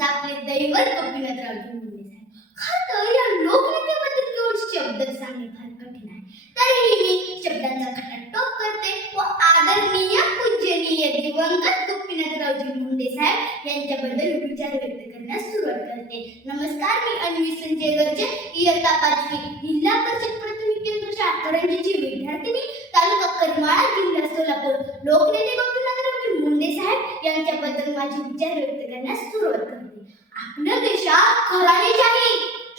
हेच आपले दैवत गोपीनाथरावजी मुंडे साहेब. खरं तर या लोकनेतेबद्दल केवळ शब्दच सांगणे फार कठीण आहे. तरीही मी शब्दांचा खटाटोप करते व आदरणीय पूजनीय दिवंगत गोपीनाथरावजी मुंडे साहेब यांच्याबद्दल विचार व्यक्त करण्यास सुरुवात करते. नमस्कार, मी अन्वी संजय गर्जे, इयत्ता 5वी, जिल्हा परिषद प्राथमिक केंद्र शाळा करंजीची विद्यार्थिनी, तालुका करमाळा, जिल्हा सोलापूर. लोकनेते गोपीनाथरावजी मुंडे साहेब यांच्याबद्दल माझे विचार व्यक्त करण्यास सुरुवात करते. आपल्या देशात घराणेशाही,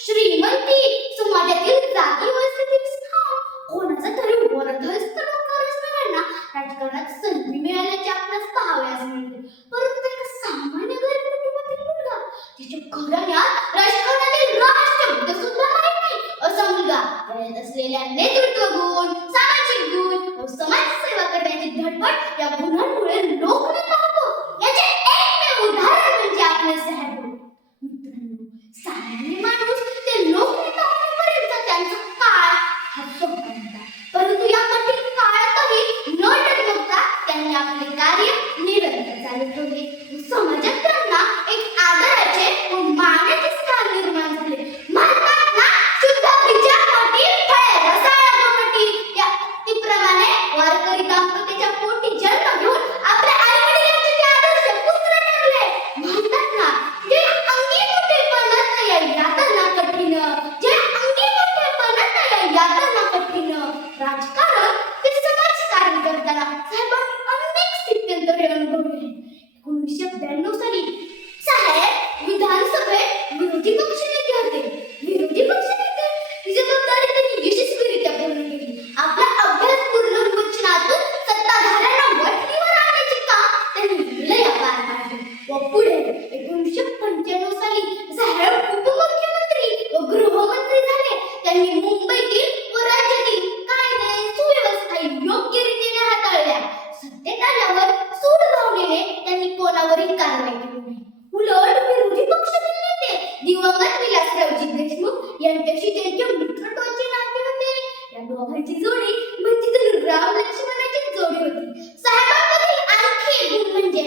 श्रीमंती, समाजातील जागी व्यवस्थेतील स्थान, कोणाचा तरी वरदहस्त डोक्यावर असणाऱ्यांना राजकारणात संधी मिळाल्याचे आपणास पाहावयास मिळते. परंतु एका सामान्य गरीब कुटुंबातील मुलगा, त्याच्या घराण्यात राजकारणातील राज शब्द सुद्धा माहित नाही, असा मुलगा त्यात असलेल्या नेतृत्व गुण, सामाजिक गुण व समाजसेवा करण्याची धडपड या गुणांमुळे लोकनेता होतो. याचे एकमेव उदाहरण म्हणजे आपले साहेब. मित्रांनो, सामान्य माणूस ते लोकनेता होण्यापर्यंत त्यांचा काळ हा सोपा होता. परंतु या कठीण काळातही न डगमगता त्यांनी आपले कार्य निरंतर चालू ठेवले. समाजात त्यांना एक आदराचे व मानाचे स्थान निर्माण झाले. म्हणतात ना, शुद्ध बीजापोटी फळे रसाळापोटी, या उक्तीप्रमाणे वारकरी दाम्पत्याच्या पोटी जन्म घेऊन आपल्या आईवडिलांचे ते आदर्श पुत्र ठरले. म्हणतात ना, जे अंगी मोठेपणात या यातना कठीण, जे अंगी मोठेपणात या यातना कठीण. राजकारण ते समाजकारण करताना साहेबांनी अनेक स्थित्यंतरे अनुभवली. 1992 साली साहेब विधानसभेत विरोधी पक्षनेते होते. विरोधी पक्षनेते ही जबाबदारी त्यांनी यशस्वीरित्या पूर्ण केली. आपल्या अभ्यासपूर्ण वचनातून सत्ताधाऱ्यांना वठणीवर आणण्याचे काम त्यांनी विलया पार पाडले. व पुढे 1995 साली साहेब उपमुख्यमंत्री व गृहमंत्री झाले. त्यांनी मुंबईतील व राज्यातील कायदे सुव्यवस्था योग्यरीतीने हाताळल्या. सत्तेत आल्यावर सूडभावनेने त्यांनी कोणावरही कारवाई केली नाही. उलट विरोधी पक्षातील नेते दिवंगत विलासरावजी देशमुख यांच्याशी त्यांच्या मित्रत्वाचे नाते होते. या दोघांची जोडी म्हणजे तर राम लक्ष्मणाची जोडी होती. साहेबांमधील आणखी एक गुण म्हणजे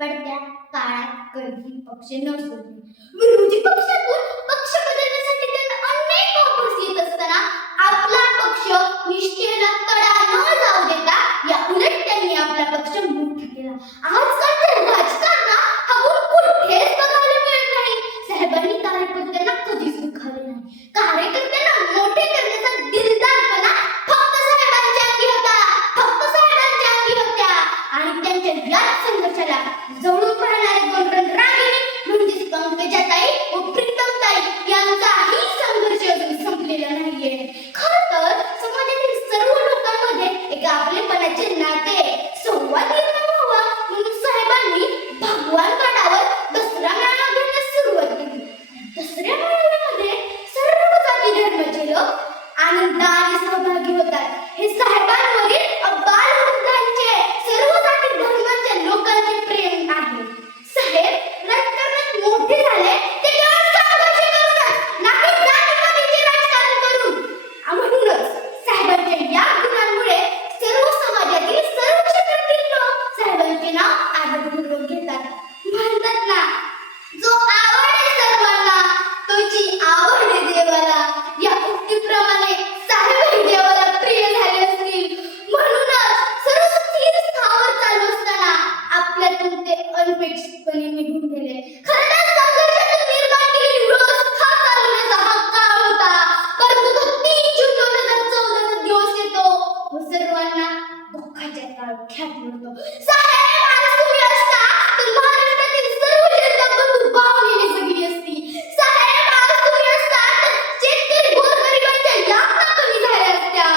पडत्या काळात कधी पक्ष न सोडणे. विरोधी पक्षातून पक्ष बदलण्यासाठी त्यांना अनेक ऑफर्स येत असताना आपला पक्ष निष्ठेला तडा न जाऊ देता या उलट त्यांनी आपला पक्ष मोठा केला. आजकालच्या राजकारणात हा गुण कुठेच बघायला मिळत नाही. साहेबांनी कार्यकर्त्यांना कधीच दुखावले नाही. कार्यकर्त्यांना मोठे करण्याचा दिलदारपणा फक्त साहेबांच्या अंगी होता, फक्त साहेबांच्या अंगी होत्या. आणि त्यांच्या याच संघर्षाला जवळून पाहणारे गोंडन रागिणी म्हणजेच पंकजाताई व प्रीतमताई यांचाही संघर्ष अजून संपलेला नाहीये. खरं तर समाजातील सर्व लोकांमध्ये एक आपलेपणाचे नाते, संवाद निर्माण व्हावा म्हणून साहेबांनी भगवान गडावर दसरा मेळावा घेण्यास सुरुवात केली. दसऱ्या मेळाव्यामध्ये सर्व जाती धर्माचे लोक आनंदाने सहभागी होतात. हे साहेबांवरील बालवृद्धांचे, सर्व जाती धर्माच्या लोकांचे प्रेम आहे. साहेब राजकारणात मोठे झाले ते केवळ कामाचे करूनच, ना की जातीपातीचे राजकारण करून. म्हणूनच साहेबांच्या या गुणांमुळे सर्व समाजातील सर्व क्षेत्रातील लोक साहेबांचे नाव आदरपूर्वक घेतात. म्हणतात ना, जो आवडे सर्वांना तोची आवडे देवाला. या उक्तीप्रमाणे साहेबही देवाला प्रिय झाले असतील. म्हणूनच सर्व स्थिर स्थावर चालू असताना आपल्यातून ते अनपेक्षितपणे निघून गेले. खरं तर संघर्षातून निर्माण केलेली व्यवस्था चालवण्याचा हा काळ होता. परंतु तो 3 जून 2014 दिवस येतो व सर्वांना दुःखाच्या तळख्यात मोडतो. साहेब, आज तुम्ही असता तर महाराष्ट्रातील सर्व जनता बंधू भावनेने जगली असती. साहेब, आज तुम्ही असता तर शेतकरी गोरगरिबांच्या यातना कमी झाल्या असत्या.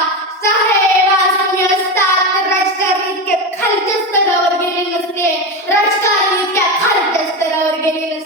साहेब, आज तुम्ही असता तर राजकारण इतक्या खालच्या स्तरावर गेले नसते. राजकारण इतक्या खालच्या स्तरावर गेले